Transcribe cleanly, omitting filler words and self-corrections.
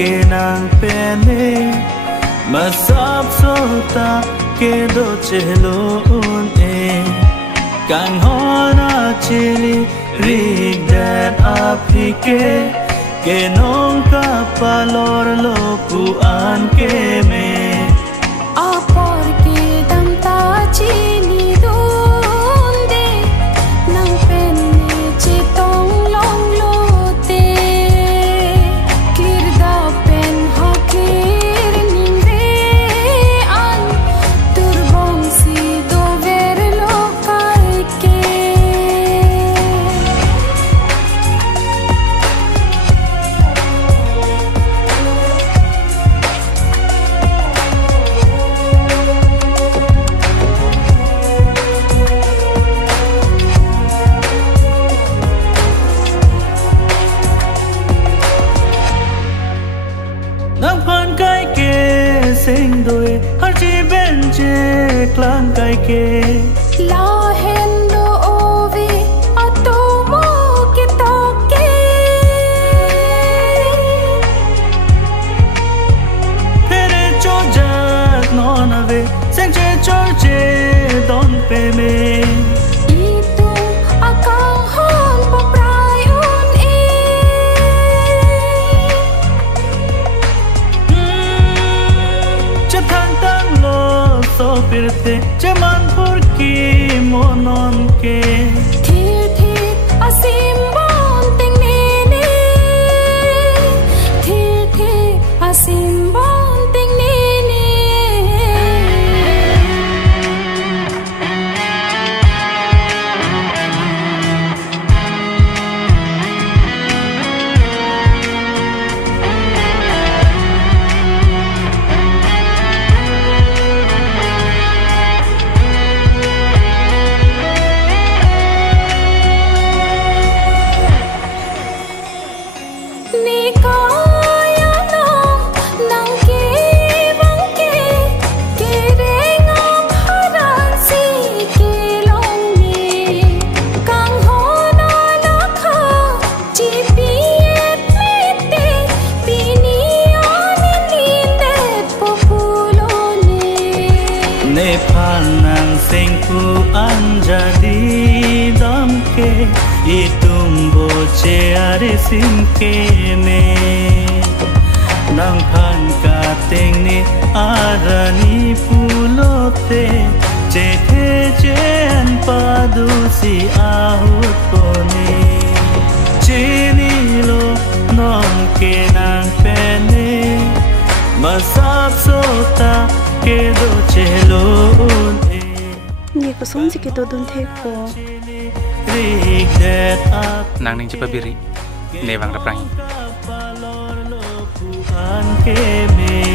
ke nang pene masap sota ke do chelo un e kang hona chili rig that up ke nong ka palor lo pu an ke me apor ke dam ta chini donde nang pen che tong long lo te clear da pen ha clear ning re an turbong si do ver lo kai ke nang phan kai ke sing doi har chi ben che klang kai ke la hendo ovi atomo ke toke pere cho jak non ave sing che chor che don pe me itu akang hon pa prai un e che than tang lo so pirte che man por ki monon ke thir thir asim bon ting ne ne thir thir asim bon ting ne ne ni kaya no nang ke bang ke reng am haran si ke long me kang ho na na kha chi piet me te pini on ni te populo ne phan nang sing pu an jadi dam ke itum bo che are sim ke me nang phan ka teng ni arani pulote che the chen pa du si ahut ko ne chini lo non ke nang pene masap sota ke do chelo un e ni ko som ke to don the ko rig that up nang ning cepa biri nevang raprangi ke me